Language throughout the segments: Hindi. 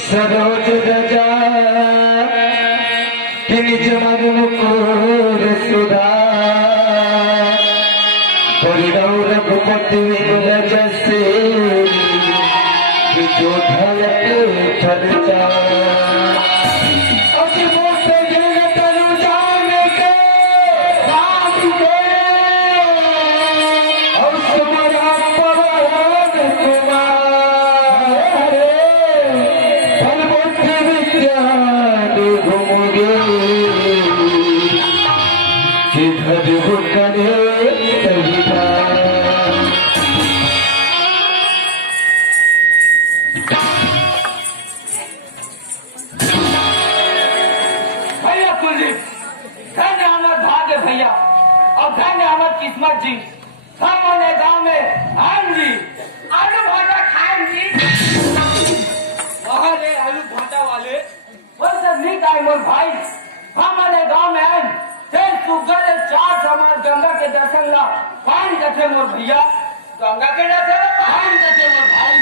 सरोज रजा कि निज मन मुकुर सुधा परिणव रघुपति जसे कि जो ढलक ठरता भैया और धन्य हमार किस्मत जी। हमारे गांव में आन जी आलू भाटा खाएं जी। अरे आलू भाटा वाले वो सब नहीं खाए मोर भाई। हमारे गांव में आन तेल सुगर चार समाज गंगा के दर्शन ला पान कथे मोर भैया। गंगा के दर्शन पान कथे मोर भाई।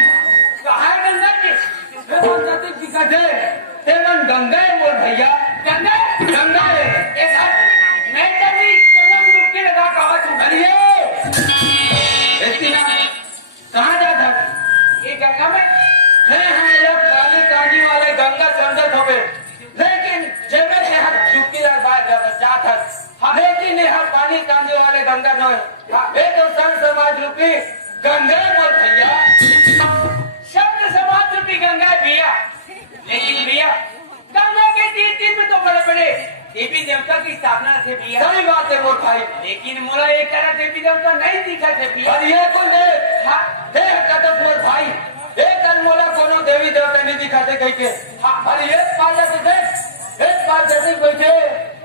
कहा गंगा की की कथे तेमन गंगा है मोर भैया। गंगा गंगा है एक हाथ मैं तभी चलम डुबकी लगा कहा तू घरिए ना कहाँ जाता ये गंगा में है लोग काले कानी वाले गंगा संगत हो गए लेकिन जगह से हर डुबकी लगा जाता हमें की नहीं हर पानी कांदे वाले गंगा न वे तो संत समाज रूपी गंगा मोर भैया। शब्द समाज रूपी गंगा भैया लेकिन भैया गंगा के तीर में तो बड़े बड़े देवी देवता की स्थापना थे भैया। सही बात है मोर भाई लेकिन मोला एक तरह देवी देवता नहीं दिखा थे भैया। और ये कौन है देख कतक मोर भाई एक कल मोला कोनो देवी देवता नहीं दिखा थे कह के और ये पाल से देख एक पाल जैसे बैठे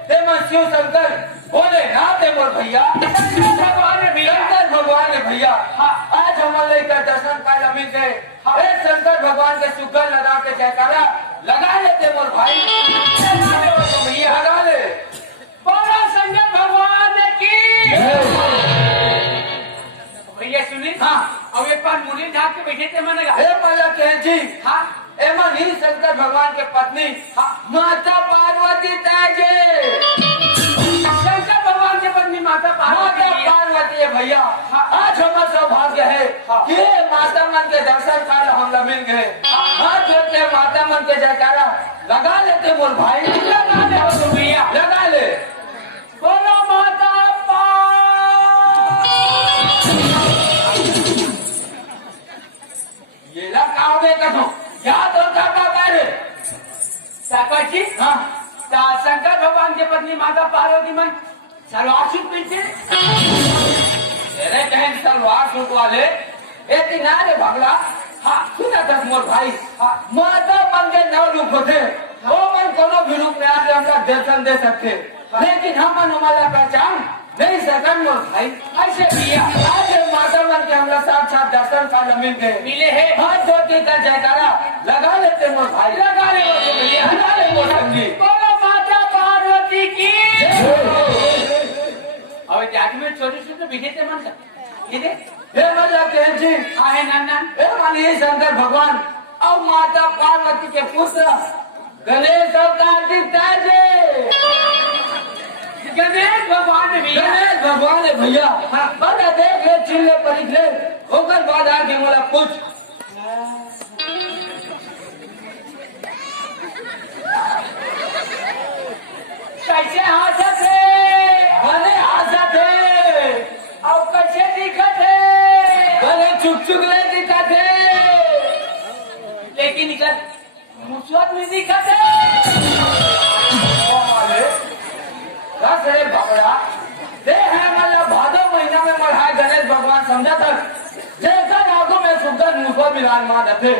ते मन शिव शंकर बोले ना ते मोर भैया भगवान है भैया। भगवान है भैया अरे शंकर भगवान के सुगल लगा के जयकारा लगा लेते मोर भाई। भैया लगा ले। बोलो शंकर भगवान की। भैया सुनी। हाँ। अब एक बार मुनि ढाक के बैठे थे मैंने कहा माला कहें जी। हाँ। एमा नील शंकर भगवान के पत्नी। हाँ। माता पार्वती ताजे। शंकर भगवान के पत्नी माता पार्वती है भैया। हाँ। आज हमारा सौभाग्य है। हाँ। कि माता मन के दर्शन कर हम लोग मिल गए। हाथ जोड़ते माता मन के जयकारा लगा लेते मोर भाई। लगा ले भैया लगा ले। बोलो माता ये लगा कथो याद होता है साकर जी। हाँ। शंकर भगवान की पत्नी माता पार्वती मन सलवार सूट पहनते। तेरे कहें सलवार सूट वाले एक रे भगला। हाँ सुना दस मोर भाई। हाँ माता मन के नौ रूप होते। वो मन कोनो भी रूप में आके हमका दर्शन दे सकते। लेकिन हम मन हमारा पहचान नहीं सकन मोर भाई। ऐसे भैया आज माता मन के हमरा साक्षात दर्शन का मिल गए मिले है। हाथ जोड़ के जयकारा लगा लेते मोर भाई। लगा ले भैया लगा ले मोर संगी। बोलो माता पार्वती की। और जाट में छोटे छोटे बिठे थे मन का हे मजा कहें जी। हाँ है नान हे मानिए शंकर भगवान और माता पार्वती के पुत्र गणेश और कार्तिक ताजे। गणेश भगवान है भैया। हाँ बड़ा देख ले चिल्ले ले परिख ले होकर बाद आके बोला कुछ कैसे हाथ थे गले हाथ थे और कैसे दिखा थे गले चुप चुप नहीं दिखा थे लेकिन निकल मुस्वत में दिखा थे। रस है भगड़ा दे है मतलब भादो महीना में मढ़ाए गणेश भगवान समझा था जैसा आगो में सुंदर मुखो विराजमान थे।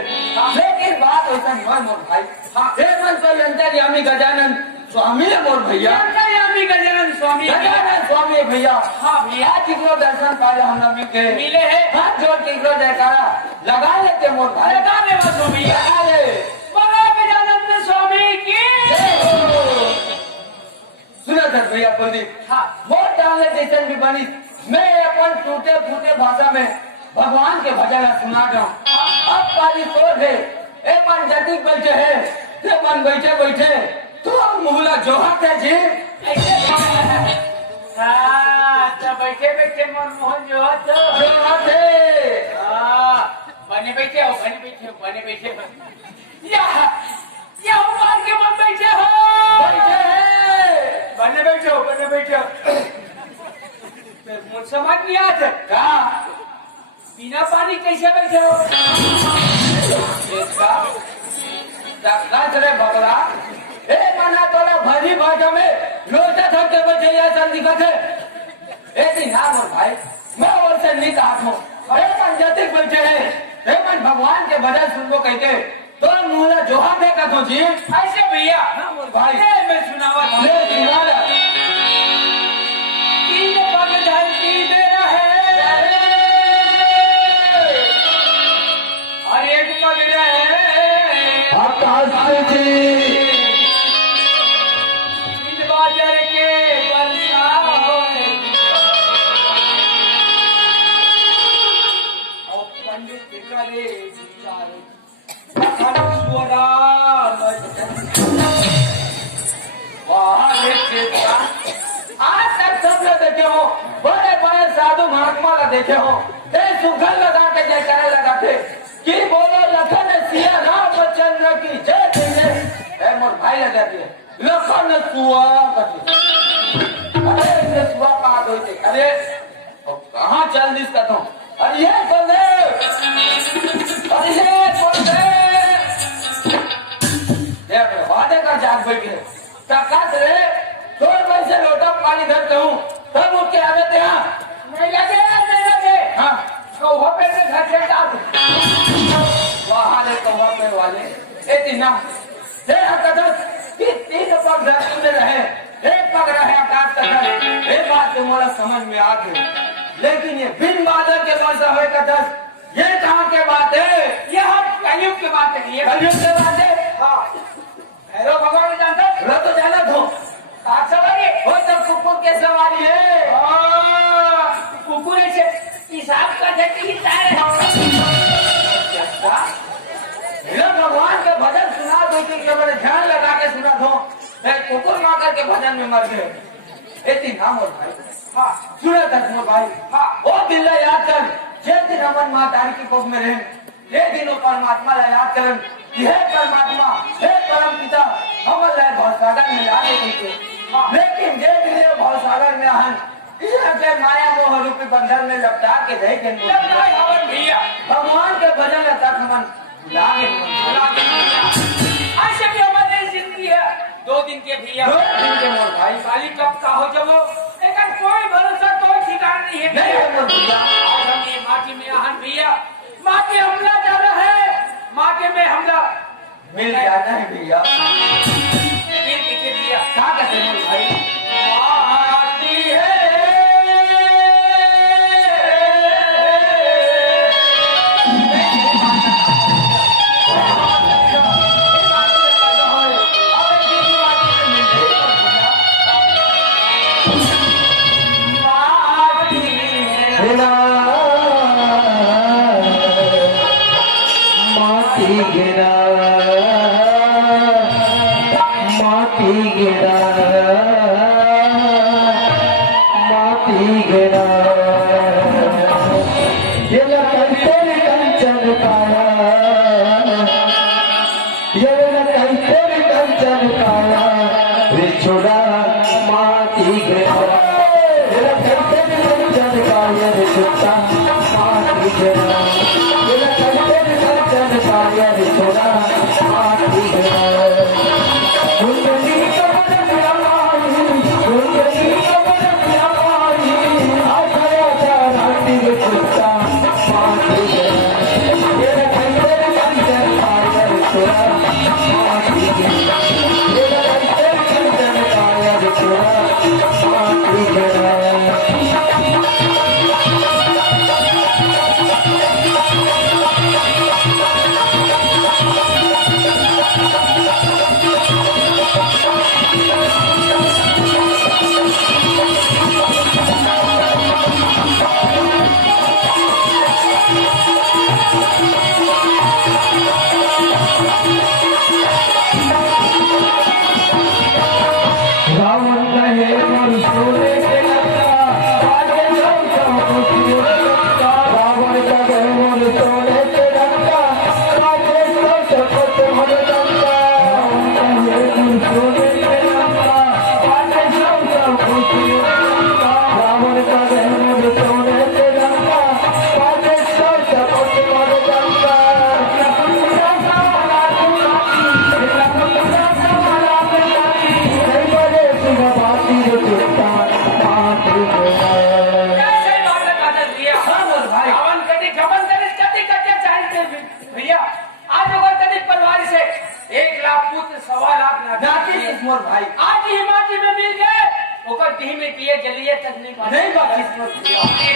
लेकिन बात ऐसा नहीं मोर भाई। हाँ मन पर अंतर्यामी गजानन स्वामी है मोर भैया। अंतर्यामी गजानन स्वामी है भैया। हाँ भैया जिगरो दर्शन पाए हम लोग मिले है। हाथ जोड़ के जयकारा लगा लेते मोर भाई। लगा ले स्वामी लगा ले। बोलो गजानन स्वामी की। सुना था भैया कुलदीप। हाँ वोट डालने जैसे भी बनी मैं अपन टूटे फूटे भाषा में भगवान के भजन सुना रहा हूँ। अब पाली तोड़ है एक मन जतिक बैठे है ते मन बैठे बैठे तो मुहला जोहत है जी ऐसे तो बैठे बैठे मन मोहन जोहत है। बने बैठे हो बने बैठे या मार के मन बैठे हो बने बैठे हो मुझ समझ नहीं आता का बिना पानी कैसे बैठे हो। रे बगला ए मना तोला भरी भाषा में लोटा थक के बैठे या चल दिखत है। ए दिन हाँ मोर भाई मैं और से नहीं कहा हूँ अरे मन जतिक बैठे है हे मन भगवान के भजन सुन को कहते तो मुहला जोहा में कथो जी ऐसे भैया। हाँ मोर भाई मैं सुनावा तीन पग धरती में रहे और एक पग रहे आकाश जी बाजार के वर्षा और पंडित करे विचार स्वरा आज तक सब लोग देखे हो बड़े बड़े साधु महात्मा का देखे हो सुगल लगा के जयकारा लगाते कि बोलो लखन सिया राम चंद्र की जय जय मोर भाई लगा दिए लखन सुआ अरे सुआ बात होती अरे कहाँ चल दिस कहता हूँ अरे ये बोल वादे का जाग बैठे टकात रे थोड़े पैसे लोटा पानी धरते हूँ तब उठ के आ जाते हैं नहीं लगे हाँ कौवा पे से घर से डाल वहाँ ले कौवा पे वाले तीन तीन पग धरती में रहे एक पग रहे आकाश तक एक बात तुम्हारा समझ में आ गई लेकिन ये बिन बादल के वर्षा हुए का दस ये कहाँ के बात है? ये हम कलयुग के बात है। ये कलयुग के बात है। हाँ, भैरव भगवान जानता है? मैं तो जाना था। कार सवारी वो तो कुकुर के सवारी है। कुकुर ऐसे हिसाब का देती ही तारे। भगवान के भजन सुना दो कि मैंने ध्यान लगा के सुना दो। कुकुर माकर के भजन में मर गए। इतनी नाम और भाई। हाँ, सुना था सुनो भाई। हाँ, वो दिल याद कर जिस दिन अमन मातारी की कोख में रहे, ये दिनों परमात्मा ला याद कर। यह परमात्मा, हे परम पिता, हमल लाए भवसागर में ला दे थे। लेकिन जे दिन भवसागर में आहन इसे माया मोह रूपी बंधन में लपटा के रह के भैया भगवान के भजन में तक मन लागे ऐसे भी हमारी जिंदगी है। 2 दिन के भैया, 2 दिन के मोर भाई काली कब का हो जब एक कोई भरोसा कोई ठिकाना नहीं है। नहीं है मोर भैया। आज हम ये माटी में आहन भैया, माटी हमला जा रहा है। माटी में हमला मिल जाना है भैया। भैया क्या कहते हैं मोर भाई? माटी है भाई आज ही माटी में मिल गए ओकर टीम में किए जलिए तक नहीं बाकी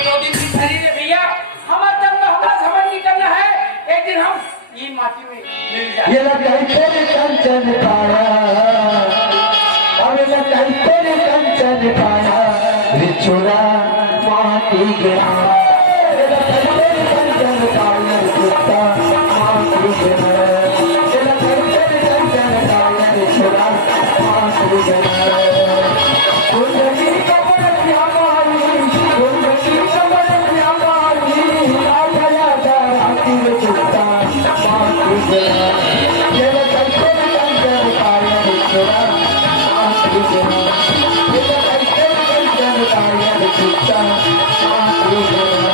2 दिन की शरीर है भैया हमारे दम में हमारा समझ निकलना है। एक दिन हम ये माटी में मिल जाए। ये लगाई तेरे कंचन पाया और लगाई तेरे कंचन पाया बिछुड़ा माटी गिरा ये लगाई तेरे कंचन पाया बिछुड़ा माटी गिरा ये लगाई तेरे कंचन पाया बिछुड़ा माटी गिरा कुंडली कमर प्यामारी कुंडली कमर प्यामारी आया जा राती बिछुड़ा माटी गिरा ये लगाई तेरे कंचन पाया बिछुड़ा माटी गिरा ये लगाई तेरे कंचन पाया बिछुड़ा माटी गिरा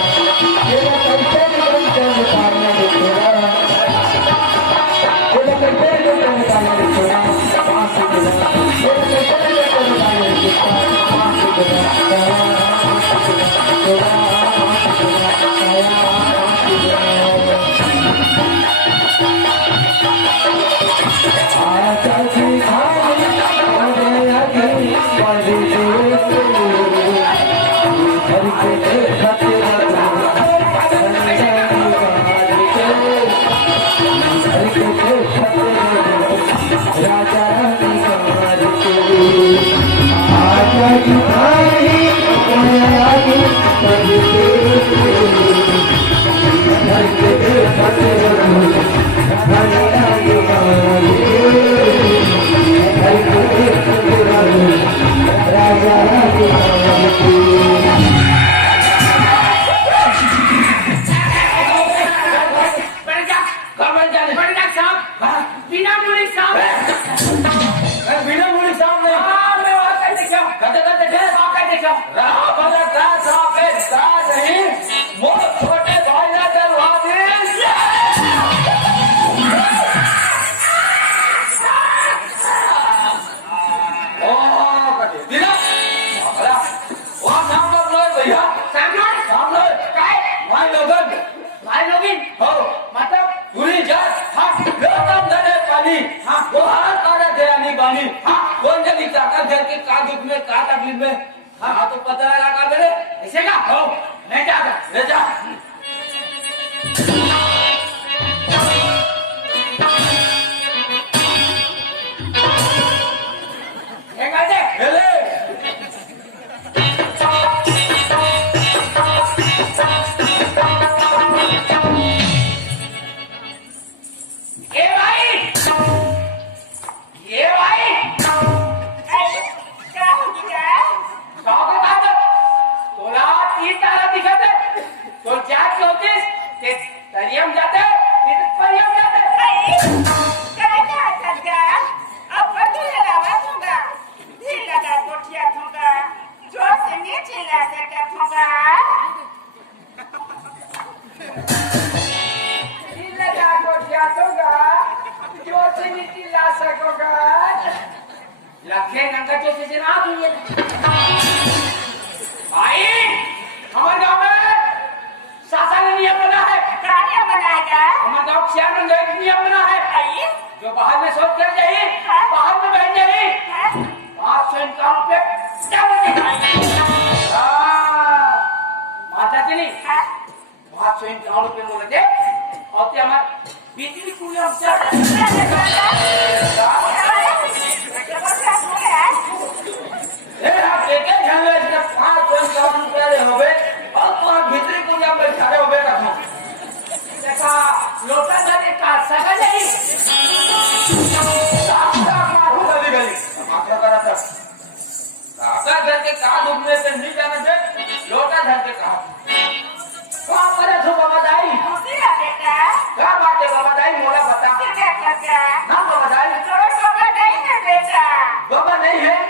नहीं जाता ले जा जो बाहर में शौच कर जाइए बाहर में बैठ जाइए 500 इनका रुपये माता जी नहीं 500 इनका रुपये बोले थे और ते हमारे बिजली कुल लोटा जाने का सगा जाइए काका घर के कहा डूबने से नहीं जाना चाहिए लोटा घर के कहा कहाँ पर है बाबा दाई क्या बात है बाबा दाई मोला बता ना बाबा दाई बाबा नहीं है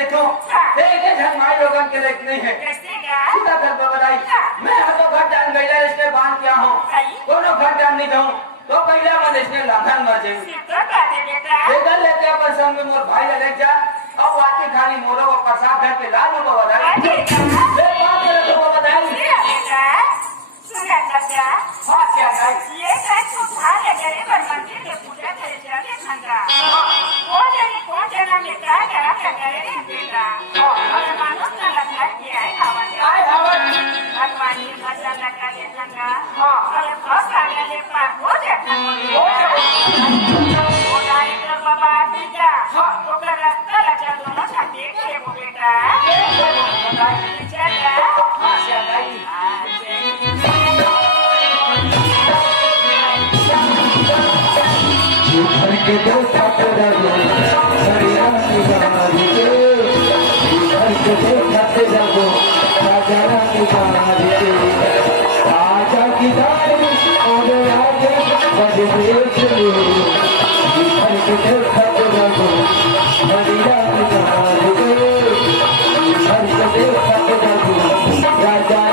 देखो के लिए नहीं है सीधा घर पर बताई मैं तो घर जान गई इसके बांध क्या हूँ दोनों घर जान नहीं जाऊँ तो पहले मन इसने लाखन मर जाएंगे लेके अपन संग में मोर भाई ले जा अब वाटी खानी मोरो को प्रसाद घर पे ला दो बताई के दो ठाकुर आजा की दारी और आगे बड़े के दो ठाकुर राजा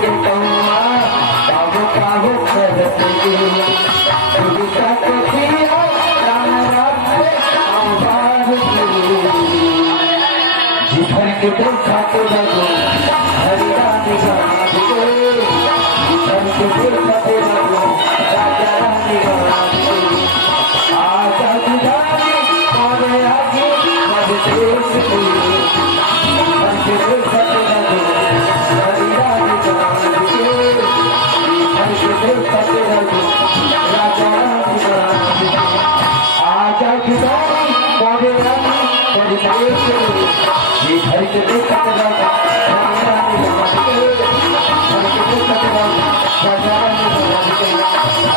के कौआ काहो काहो करते तुझका तो पिया राम राम आवाज जिधर के देखा तो लगो हरिया निगाह के जिधर के देखा तो लगो राजा निगाह के आजा दुधारी और आगे मध देश के जिधर के देखा तो लगो हरिया निगाह के जिधर के देखा तो लगो राजा निगाह के आजा दुधारी और आगे मध देश के जिधर के देखा तो लगो हरिया निगाह के जिधर के देखा तो लगो राजा निगाह के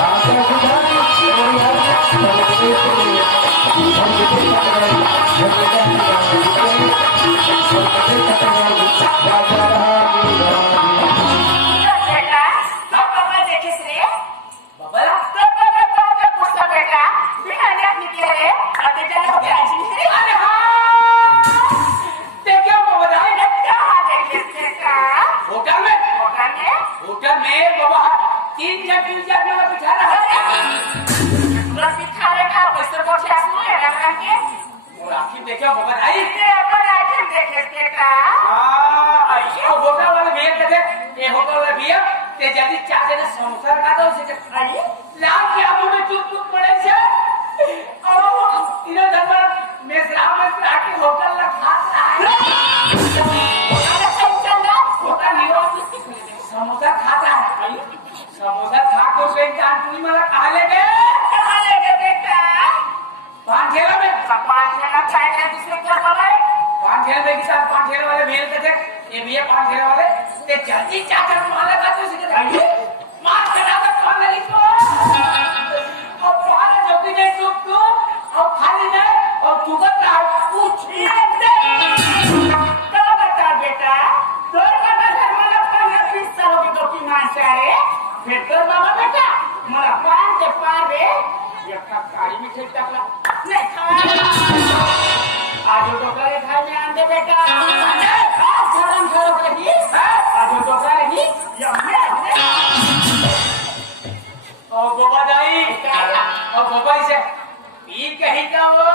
आजा दुधारी और आगे मध देश के जिधर के देखा तो लगो हरिया निगाह के जिधर के देखा तो लगो राजा बेटा तो पापा देखिस रे बाबा तो पापा पूछता बेटा बिहाने निकले रे अरे जाने को आजी रे अरे हाँ देखियो बाबा अरे कहां देखिस बेटा होटल में बाबा 3 जग में बिठा रहा है रस्सी खाने का पैसा बोल आसू है ना के और आखिर देखियो बाबा आई ते अपन आके देखिस बेटा हां ये होटल वाले भैया कहते ये होटल वाले भैया ते जल्दी चार जने समोसा खा दो उसे अरे लाभ के आबू में चुप पड़े छे और इधर दरबार में राम में आके होटल ला खा रहा है अरे टेंशन ना होटल निरोध समोसा खाता है समोसा खा को से जान तू मला कहा ले गए बेटा पान ठेला में पांच जना खाएगा दूसरे क्या बनाए पान ठेला में के साथ पान ठेला वाले मेल के थे ये भैया पान ठेला वाले ते जल्दी चाचा माला का तो सिखे मार करा का पान ले लो और पान जो भी नहीं चुप तू और खाली नहीं और चुगत रहा कुछ तो बता बेटा तोर का घर वाला पान 20 साल की तो की मान से अरे फिर तो बाबा बेटा मला पान के पार रे ये काली में ठीक टकला नहीं खा आज तो करे खाए में आंदे बेटा आज धर्म धर्म रही आज तो करे ही ये और बाबा दाई और बाबा से पी कहीं का वो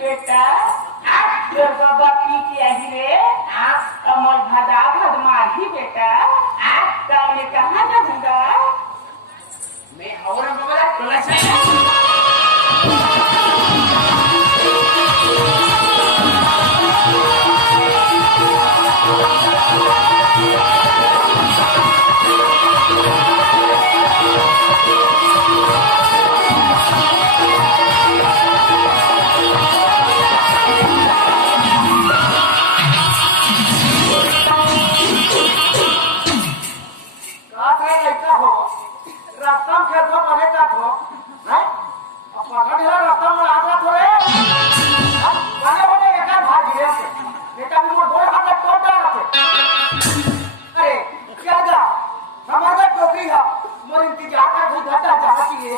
बेटा तोर बाबा पी के आई रे अमर भादा भदमार ही बेटा मैं कहाँ जाऊंगा मैं और बाबा बोला से रस्तम खेल को पहले का थो हैं अब पकड़ ले रस्तम में आजा थोड़े वाले वाले एका भाग गए थे बेटा भी मोर हाथ में टोट डाल थे अरे क्या जा हमारा टोकरी है मोर इंतजार का कोई घाटा चाहती है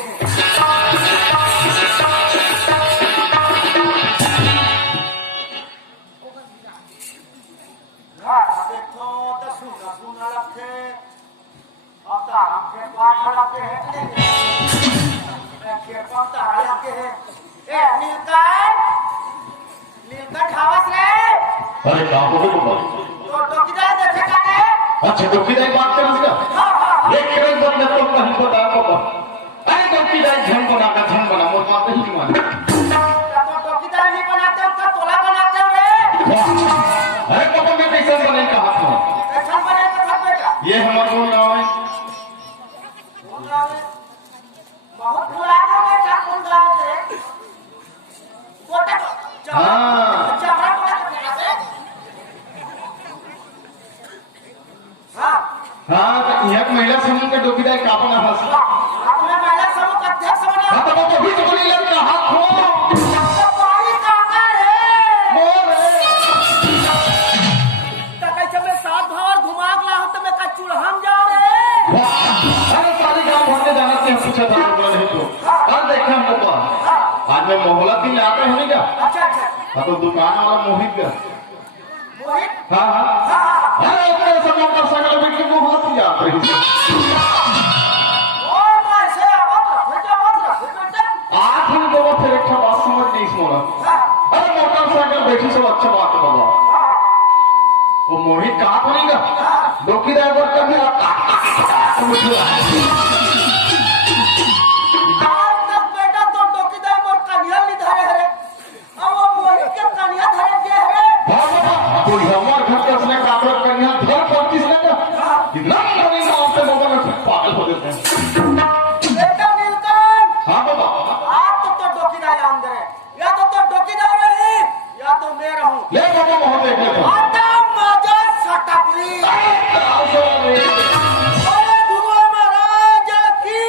हां देखो तो सुना लगते अब तो आपके पास लगे हैं खेत पास तारा लगे हैं ए नीलकंठ हावस रे अरे क्या हो गया तो टोकीदार देखे काने अच्छा चौकीदार बात कर उसका एक खेल बंद तो कहीं को डाल को अरे चौकीदार झन को डाका झन बना मोर बात नहीं मान तो टोकीदार नहीं बनाते हो तो तोला बनाते हो रे अरे पापा मैं कैसे बने का हाथ में कैसा बने तो सब बेटा ये हमारा नाम है बहुत पुराना बेटा कौन गाँव से कोटा हाँ। चमड़ा कोटा से हाँ हाँ तो यह महिला समूह का डोकीदार कापना हंस अपने महिला समूह का अध्यक्ष बने हाँ तो पापा भी तो बोली लड़का हाथ खो तो पानी काका रे मोर तो कैसे मैं सात भावर घुमा गया हूँ तो मैं का चूल्हा में जाओ रे अरे सारी गाँव भरने जाना चाहिए पूछा था बोले तो कल देखे हम पापा आज मैं मोहल्ला दिन आता हूँ क्या? अच्छा अच्छा हाँ तो दुकान वाला मोहित का। मोहित हाँ हाँ अरे इतने सब मोटरसाइकिल बिक के मोहल्ला की जाते हैं। ओ माय से आवत आठ दिन के बाद फिर एक बात समझ नहीं इसमें। अरे मोटरसाइकिल बैठी सब अच्छा बात है बाबा। वो मोहित कहाँ बनेगा? डोकी ड्राइवर का भी आज तक बेटा तो डोकीदार मोर कन्या नहीं धरे हरे अब वो मोहित के कन्या धरे दे हरे कोई हमारे घर के उसने कामर कन्या घर पहुंची लगा इतना बड़ी नाम पे बाबा ने पागल हो देते हैं। बेटा नीलकंठ हाँ बाबा आप तो डोकीदार अंदर है या तो डोकीदार रही या तो मैं रहूं ले बाबा वहां देख लेते हैं। आता मजा सटकली अरे भगवान महाराज की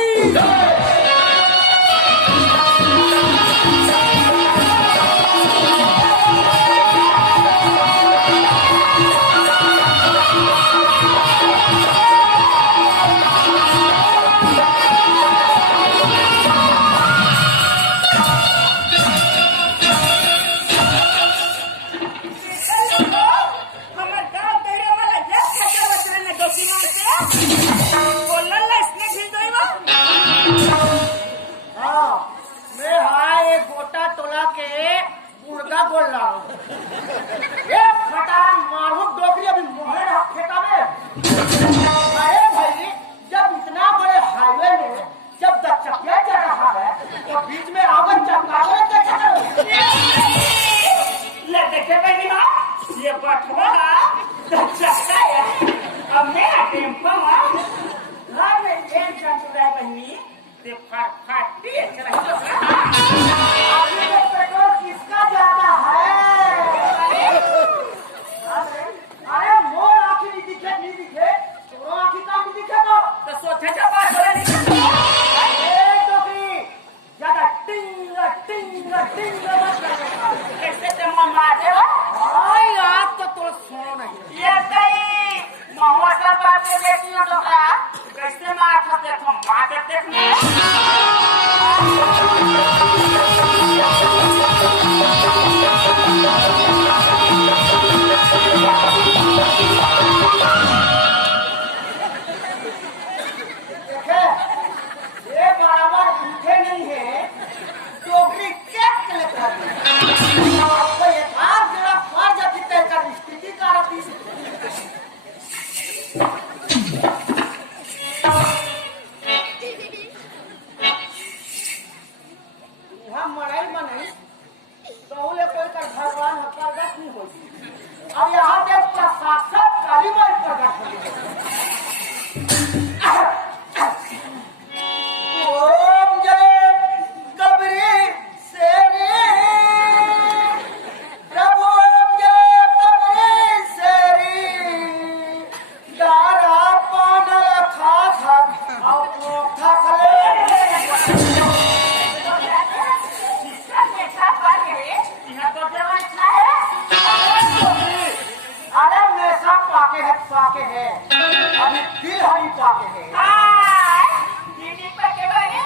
हमर गांव तेरे वाला जब खचा बचरे ने डोकी मारते बोलल ना इसने खिल दोइबा हां मैं हाय एक गोटा टोला के मुर्गा बोल रहा हूं एक फटान मारू डोकरी अभी मोहर हाथ फेंकावे अरे भाई जब इतना बड़े हाईवे में जब दचकिया चल रहा है तो बीच में आवन चमकावे के चक्कर ले देखे बहनी मां ये बटवा दचका है अब मैं टेम्पो मां घर में एक जन चुराए बहनी ते फट चला ही तो अभी ये पेट्रोल किसका जाता है अरे मोर आंखें नहीं दिखे तोरो आंखें का नहीं दिखे तो सोचे जा बात बोले नहीं ए डोकरी ज्यादा टिंग मत कर कैसे ते मन मार दे आई आप तो तोड़ सुनो नहीं ये सही महुआ का बात के बेटी हो डोकरा कैसे मार खाते तुम मार देखने ये बराबर उठे नहीं है डोगरी क्या लेकर आपको ये बात जरा फर्ज अति तय कर स्थिति का रखी यहाँ मड़ाई बनाई तो ले कोई कर भगवान प्रगट नहीं होती अब यहाँ देख साक्षात काली माई प्रगट होगी ओम जय कबरी सेरी प्रभु ओम जय कबरी सेरी दारा पानल खा और खा खले अरे मैसा पाके है अभी दिल हरी पाके है दीदी पाके भाई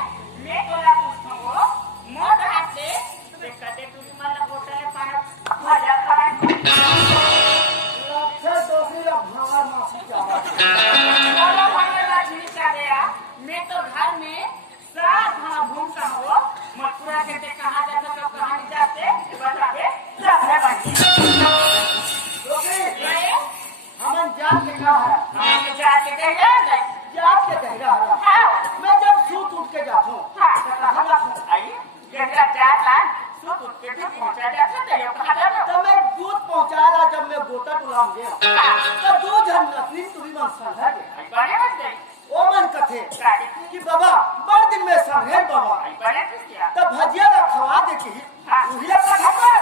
मैं तोला पूछूंगा मोर हाथे तुम्हें कदे तुझ मला बोटले पाना भाजा खाए लक्ष्य दोसी ला भावा मासी जावा चलो भाई ला चीनी का गया मैं तो घर में साथ हाँ घूमता हूँ मथुरा के ते कहाँ जाते तो कहाँ नहीं जाते बता दे जाते बाकी हमन जात के कहा है हमन जात के कह रहा जात के कह रहा हां मैं जब सूत उठ के जाता हूं तो कहां जाता हूं आई जगह जात ला सूत उठ के भी पहुंचा जाता तो ये कहां जाता तो मैं दूध पहुंचाया जब मैं गोटा टुलाम गया तो दो जन नकली तुरी मन संघा गए बने बस ओ मन कथे कि बाबा बड़ दिन में संघे बाबा बने किया तो भजिया रखवा दे की उही का खबर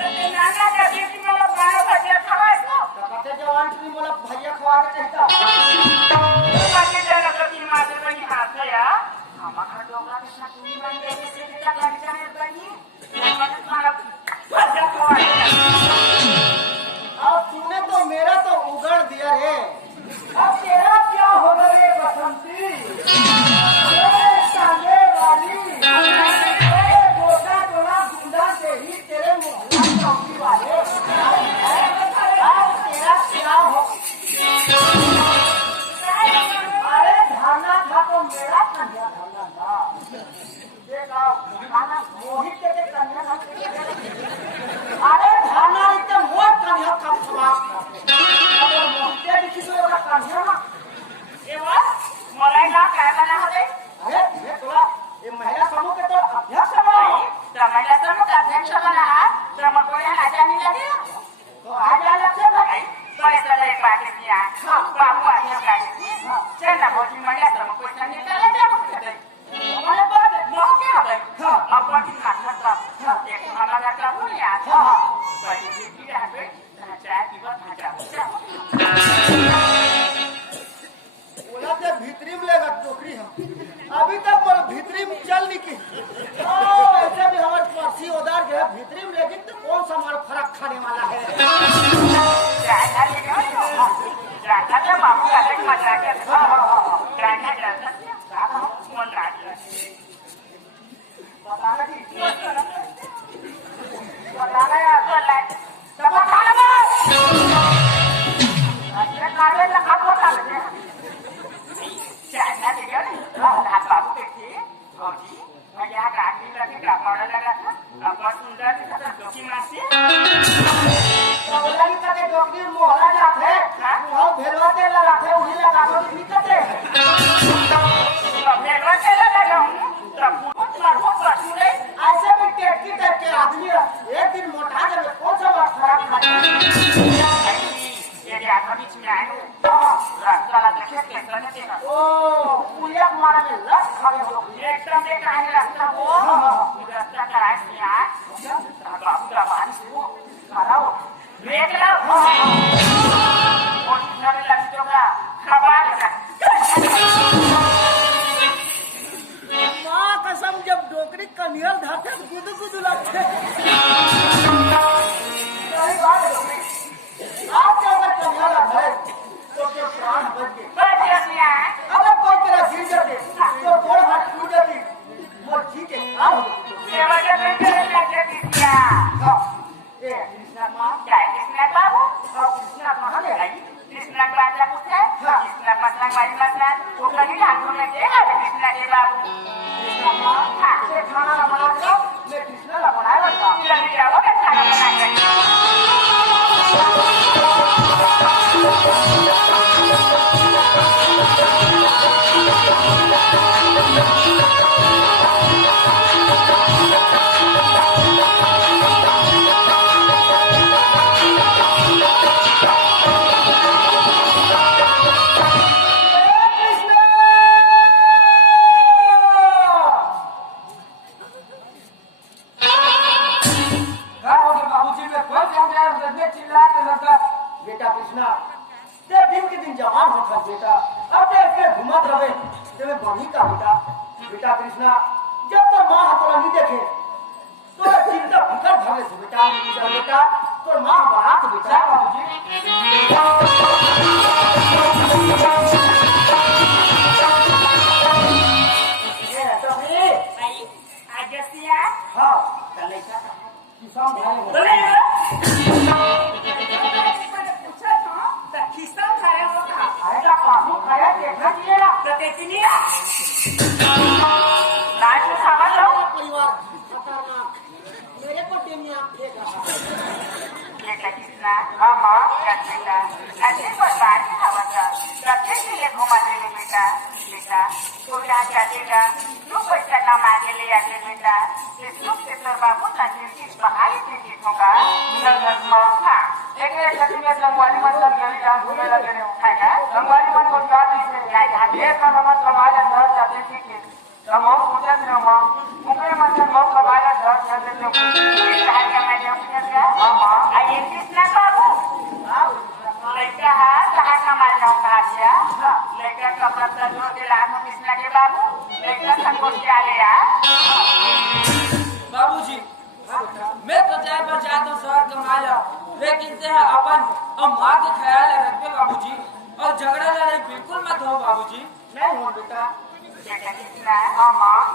नाना का बेटी मेरा बाहर बच्चा खवा इसको तो कहते जवान की बोला भैया खवा के कहता तो बाकी जरा गति मार दे बनी हाथ या हमारा डोगरा के साथ तुम बन गए से कितना लग जाने बनी मैंने तुम्हारा भैया खवा अब तूने तो मेरा तो उगड़ दिया रे अब तेरा क्या होगा रे बसंती ए साले वाली चौकी वाले तेरा क्या हो अरे धरना था तो मेरा कन्या धरना था देखा खाना मोहित के कन्या था अरे धरना इतने मोट कन्या का समाज अगर मोहित के किसी का कन्या ना ये बस मलाई ना काय बना होते अरे ये तोला ये महिला समूह के तो अध्यक्ष बना तो महिला समूह का अध्यक्ष बना तो हमको यहाँ आजा नहीं लगे तो आजा लगते भाई पैसा ले पाके दिया बाबू आया का चल ना बोली महिला समूह को इतना निकाला जा सकते हमारे बात मोह क्या है अब बाकी खाना था एक हमारा का बोलिया तो ये भी रह गए चाय की बात ढांचा बोला ते भीतरी में लेगा टोकरी हम अभी तक बोल भीतरी में चल निकी ऐसे भी हमारे पर्सी उधार गए भीतरी में लेकिन तो कौन सा हमारा फर्क खाने वाला है जाता था बाबू का एक मजा के जाना जाता मन रात बताना जी बताना यार तो लाइट सब खाना मत अच्छा खाने का खा खा ले जाना दे यार हाथ बाबू देखिए और जी मैं यहाँ काटने लगे कपड़ा लगा था अब सुंदर से डोकी मासी बोला कि कते टोकरी मोहला जाते वो भेलवाते लगाते उन्हीं लगा दो निकलते भेलवा के लगा हूँ तब बहुत मारो पछुरे ऐसे भी टेटकी टाइप के आदमी एक दिन मोटा जब कौन सा बात खराब खाते ये आधा बीच में आए रास्ता लगा के कैसा देगा ओ पुलिया मारा में लग खड़े हो एकदम से काहे रास्ता वो रास्ता कराए यार बाबू का बारिश हो खड़ा हो देख लो और सारे लड़कियों का खबर है माँ कसम जब डोकरी कनियल धाते गुदु गुदु लगते सही बात है आप क्या अगर कनियल है तो के प्राण बच गए बच गया अगर कोई तेरा गिर जाते तो गोड़ हाथ टूट जाती मोर ठीक है क्या हो सेवा करने के लिए लगे दिया ए कृष्णा माँ क्या है कृष्णा बाबू अब कृष्णा कहाँ ले आई कृष्णा बाजा पूछे कृष्णा मसला वाली मसला वो कहीं आंखों में देगा कृष्णा के बाबू कृष्णा माँ ये खाना बना दो मैं कृष्णा ला बनाया लगा लगे जाओ क्या खाना बनाएंगे बेटा कृष्णा ते दिन के दिन जवान होता बेटा अब ते इसके घुमत रहे ते में बनी का बेटा कृष्णा जब तक माँ हतरा नहीं देखे तो चिंता फिकर धरे से बेटा बेटा तो माँ बारात बेटा बाबूजी ये तो भी आज सिया हाँ चले का किसान भाई हो बोले पूछा था किसान खाया होता आएगा पासों खाया देखा दिया तो देखनी नाच खावा लो परिवार खतरनाक मेरे को टेनिया फेंका बेटा कितना हाँ माँ बेटा अच्छे पर बात खावा था रखे के लिए घुमा देंगे बेटा बेटा तो क्या देगा तू पैसा न मांगे ले आके बेटा इस लोग से तो बाबू संजीव बाहर से होगा हाँ एक लंगवाली मतलब यही डांस घूमे लगे रहे उठाएगा लंगवाली मन को क्या नहीं एक मतलब आज घर जाते ठीक है हम और पूछे थे हम मुझे मतलब बहुत लगाया घर जाते थे इस हाल का मैंने पूछा क्या हाँ ये कृष्णा बाबू लड़का है कहाँ का मारना कहा दिया लड़का कपड़ा सजो के लाभ में कृष्णा के बाबू लड़का संकोच क्या ले यार बाबूजी मैं तो चाय पर जाता हूँ शहर कमाया लेकिन से अपन माँ के ख्याल रखते बाबूजी और झगड़ा लड़ाई बिल्कुल मत हो बाबूजी नहीं हो बेटा बेटा कृष्णा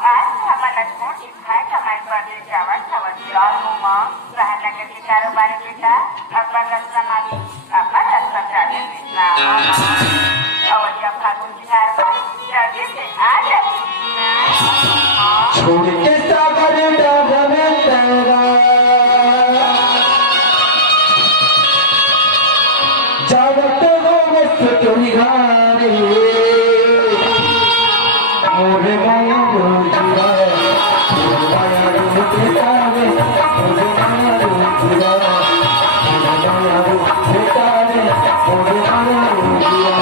आज हमारा छोट खाए हमारे बर्थडे जावा खावत और मां रहना के कारोबार बेटा अब्बा रास्ता मारी अब्बा रास्ता जाने कृष्णा और जब फागुन की कारोबार जल्दी से आ जा छोड़ के सागर डागा में तेरा जावत हो मस्त तुरी हारे मोरे माया रोजिया मोरे माया रोजिया मोरे माया रोजिया मोरे माया रोजिया मोरे माया रोजिया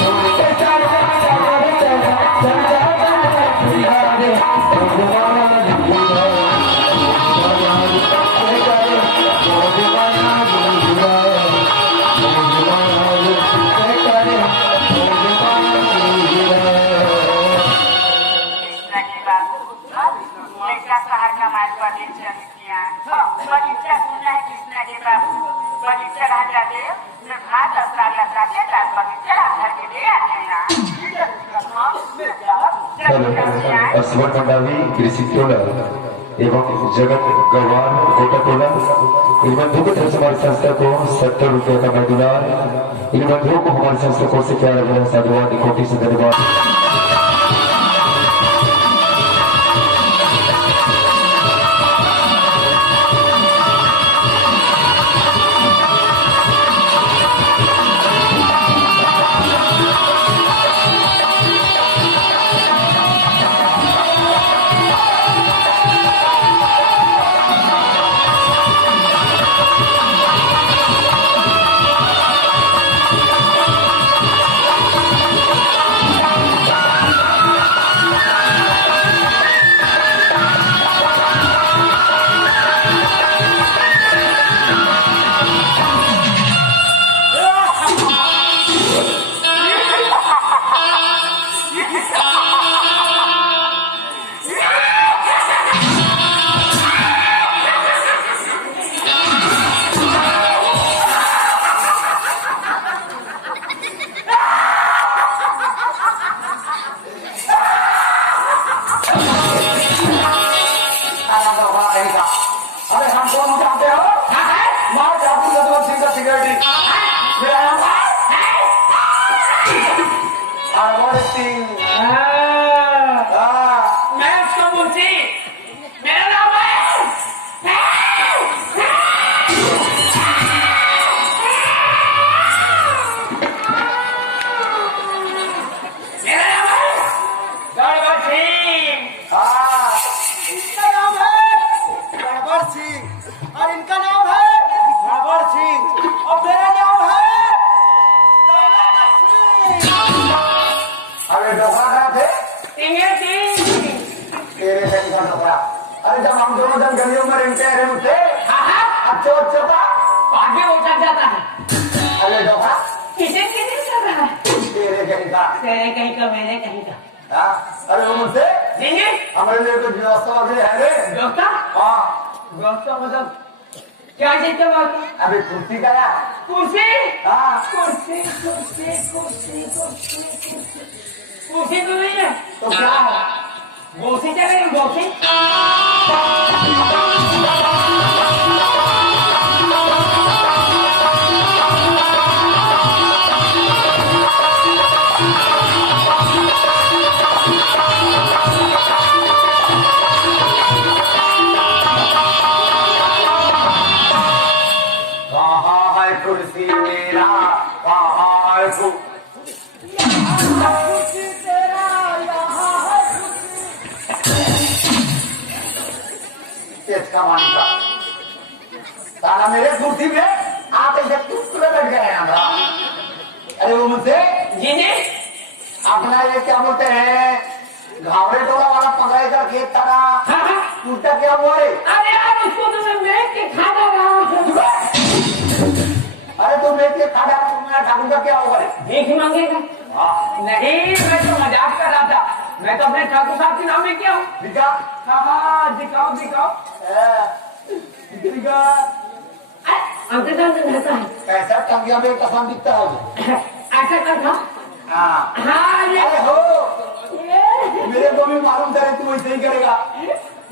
छोड़ के सागर डागा में तेरा जावत तुरी हारे मोरे माया रोजिया मोरे माया रोजिया कृष्णा के बाबू बेटा शहर का मार्ग पर चलिया बगीचा सुना है कृष्णा के बाबू बगीचा रह जाते मैं भात अस्तार लगा के बगीचा घर के लिए आते हैं अस्वर मंडावी कृषि टोला एवं जगत गढ़वाल गोटा टोला इन बंधुओं की तरफ से हमारी संस्था को 70 रुपये का मददगार इन बंधुओं को हमारी संस्था को से प्यार भरा साधुवाद कोटि से धन्यवाद। अरे हम कौन जानते हो मार जाती जदवंत सिंह का सिक्योरिटी हरवर सिंह मैं उसको मुंशी मेरा नाम है मेरा नाम है गड़बड़ सिंह इसका नाम है गड़बड़ सिंह और इनका नाम है गड़बड़ सिंह और मेरा नाम है दौलत सिंह। अरे डोकरा कहाँ थे सिंह तेरे कहीं का डोकरा। अरे जब हम दोनों जन गलियों में रेंगते रहे मुझसे अब चोट चोटा आगे उतर जाता है अरे डोकरा किसे किसे कर रहा है तेरे कहीं का तेरे कहीं का मेरे कहीं का हाँ? अरे वो मुझसे सिंह हमारे लिए कुछ व्यवस्था वगैरह है रे दोस्ता हाँ दोस्ता मतलब क्या चीज का बात अभी कुर्सी का यार कुर्सी हाँ कुर्सी कुर्सी कुर्सी कुर्सी कुर्सी कुर्सी तो नहीं है तो क्या है गोसी चलेगी गोसी कहाँ है कुर्सी मेरा कहाँ है तू इसका मानता तारा मेरे कुर्सी में आप ऐसे टुकड़े बैठ गए हैं हमारा। अरे वो मुझसे जी जी अपना ये क्या बोलते हैं घावड़े टोला वाला पकड़े का खेत तारा हाँ हाँ टूटा क्या हुआ रे अरे यार उसको तो मैं देख के खाता रहा हूँ अरे तुम देख के खाना तुम्हारा ठाकुर का क्या होगा रे भीख मांगेगा हाँ नहीं मैं तो मजाक कर रहा था मैं तो अपने ठाकुर साहब के नाम में क्या हूँ दिखा हाँ दिखाओ दिखाओ दिखा अंकल रहता है कैसा टंगिया में कसम दिखता है ऐसा कर था हाँ हाँ ये अरे हो ये मेरे को भी मालूम था तू ऐसे ही करेगा,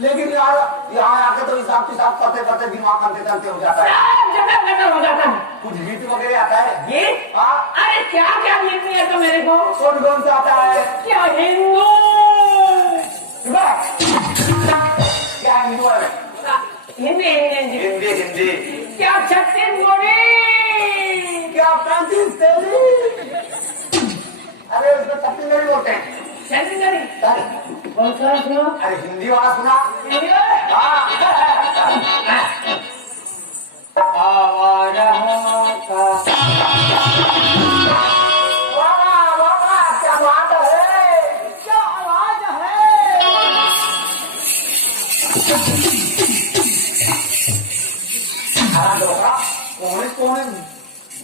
लेकिन यार यहाँ आके तो हिसाब किताब करते करते दिमाग करते हो जाता है। खत्म हो जाता है। कुछ गीत वगैरह आता है? गीत? हाँ। अरे क्या क्या गीत नहीं है तो मेरे को? कौन कौन सा आता है? क्या हिंदू? क्या हिंदू है? हिंदी हिंदी हिंदी हिंदी। क्या छत्तीसगढ़ी? क्या फ्रांसीसी? अरे उसको छत्तीसगढ़ी बोलते हैं। छत्तीसगढ़ी कौन सा सुनो? अरे हिंदी वाला सुना? हिंदी वाला? हाँ। आवारा का वाह वाह क्या बात है, क्या आवाज है। कौन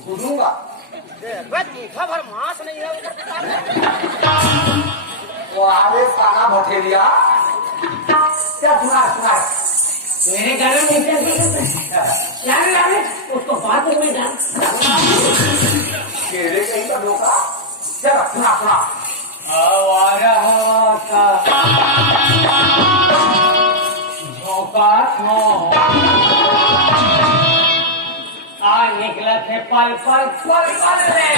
घूमूंगा खबर मांस नहीं है वो आरे साना भटेलिया क्या सुना मेरे घर में जाने उसको बाथरूम में डाल। केड़े कहीं का धोखा। चल सुना आवारा का झोंका आ निकला थे पल रे।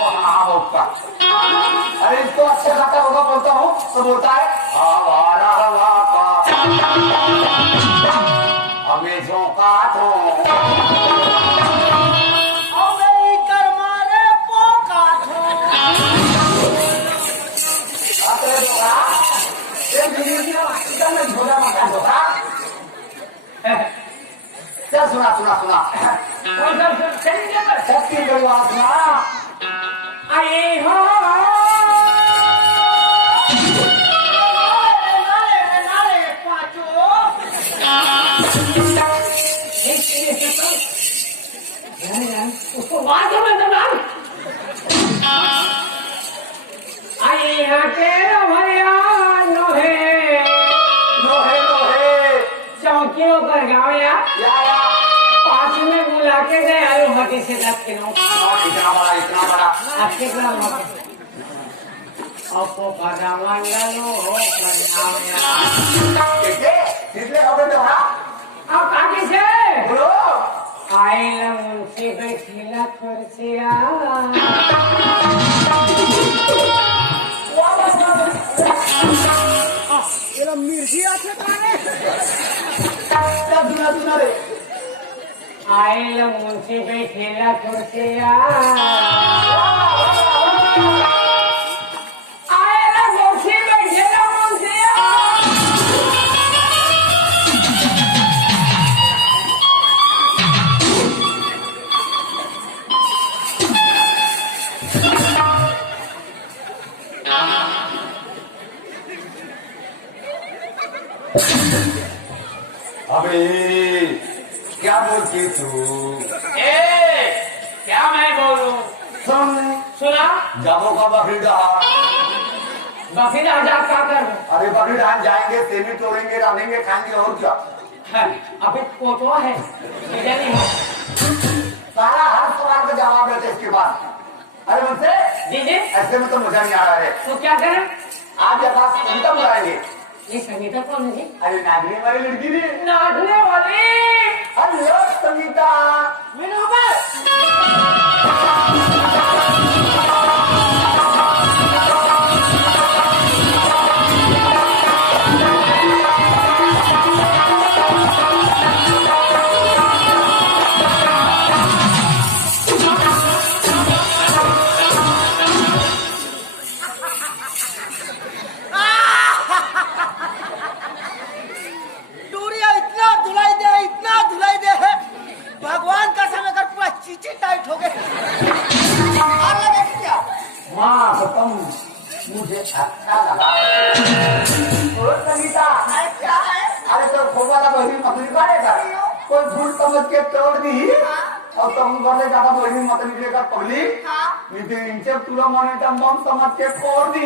हाँ होगा। अरे इसको अच्छा खाता होगा बोलता हूँ तो बोलता है आवारा हवा का हमें झोंका दो। चल सुना छत्तीसगढ़ी वाला सुना। आए हो उसको बाथरूम में डाल। आए यहाँ के भैया लोहे चौकियों पर गाँव या पास में बुला के गए आलू भट्टी से रखे नो इतना बड़ा अच्छे ग्राम आपको पता मंगलो कितने हो गए आप आगे से बोलो। आए मुंशी बैठीला कुर्सिया मिर्ची আছে কানে सुना रे। आए मुंशी बैठीला कुर्सिया आए मुंशी बैठीला कुर्सिया अबे क्या बोलती तू? क्या मैं बोलूं? सुना जाबो का बकरी डाल। बकरी हजार क्या कर अरे बकरी डाल जाएंगे, सेमी तोड़ेंगे, रांधेंगे, खाएंगे और क्या। अभी कोटवा है इधर ही है। सारा हर सवाल का जवाब देते इसके बाद। अरे मुझसे जी जी ऐसे में तो मजा नहीं आ रहा है। तो क्या करें? आज या बात संगीता बुलाएंगे। ये संगीता कौन है जी? अरे नाचने वाली लड़की ने। नाचने वाली हेलो संगीता। भगवान का समय कर पूरा चीची टाइट हो गए। और लगे क्या? हाँ तुम मुझे अच्छा लगा। संगीता क्या है? अरे तो खोवाला बहरी मछली काटेगा, कोई फूल समझ के तोड़ दी और तुम बोले ज्यादा बहरी मत निकलेगा पगली। इनसे पूरा मने बम समझ के फोड़ दी।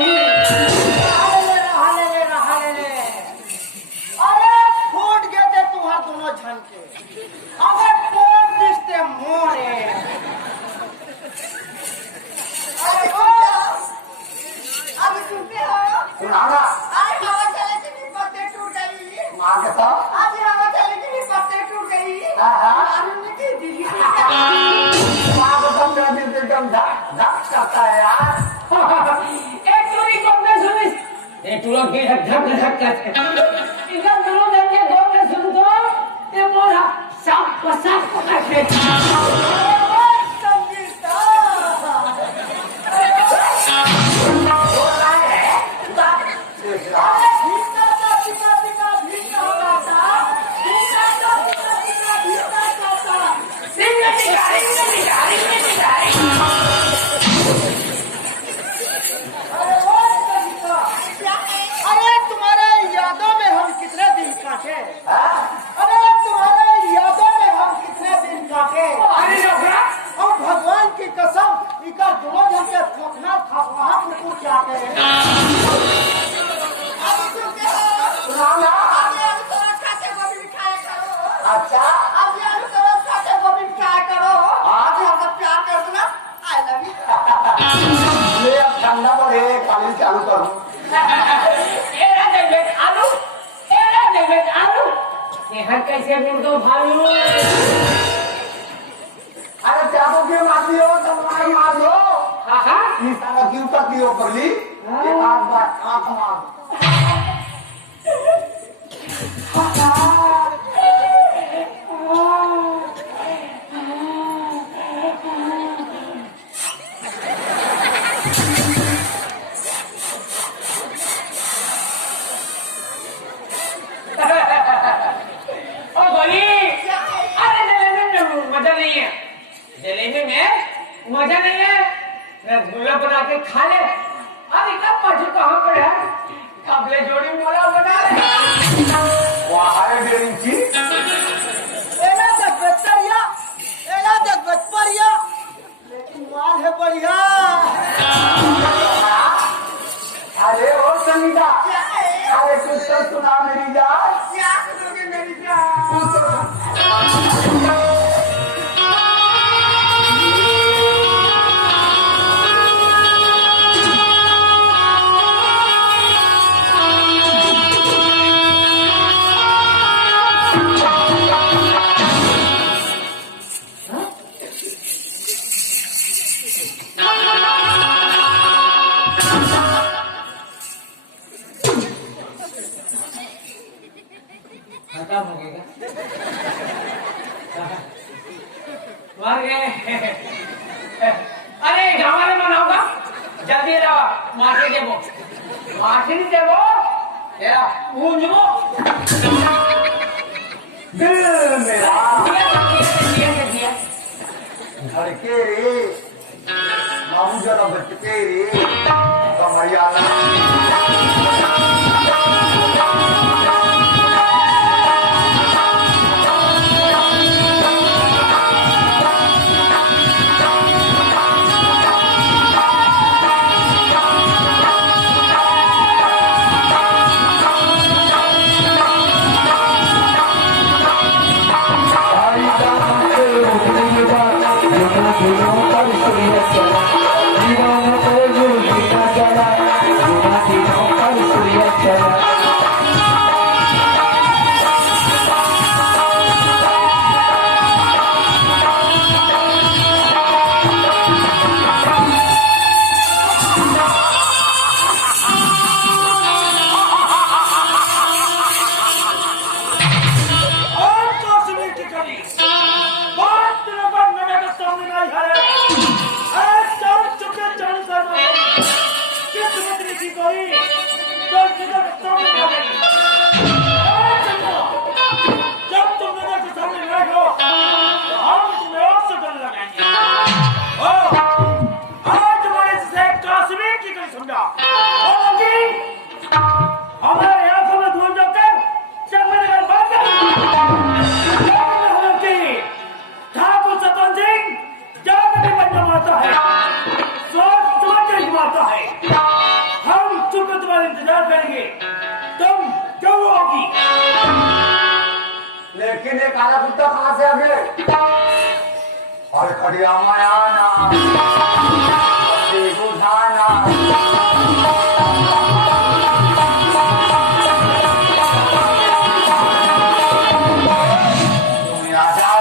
अरे फूट गए थे तुम्हारे दोनों झन के। अगर फोड़ दिसते मोरे। अरे एकदम धक करता है यार। एक चोरी को मैं सुनिस एक लोग की धक धक करते इधर दोनों जन के दो में सुन दो ये मोरा सांप पकड़ के चालू करूं हर कैसे मुर्दो भालू अरे क्या तो के मार दियो तुम्हारी मार दो हाँ ये साला क्यों कर दियो करली एक आध बार आंख मार जलेबी में मजा नहीं है रसगुल्ला बना के खा ले अरे कब पाछू कहाँ पर है कबले जोड़ी मोला बना ले वाह डेरी जी एला जगत परिया लेकिन माल है बढ़िया। अरे ओ संगीता अरे कुछ तो सुना मेरी जान क्या करोगे मेरी जान? खत्म हो गएगा मर गए अरे गाँव वाले मनाऊंगा जल्दी लाओ माटी देवो तेरा पूंजबो दिल मेरा दिया धड़के रे मामू जरा बचके रे कमरिया लेकिन एक काला कुत्ता कहाँ से आ गए और खड़िया मायाना बुझाना तुम राजा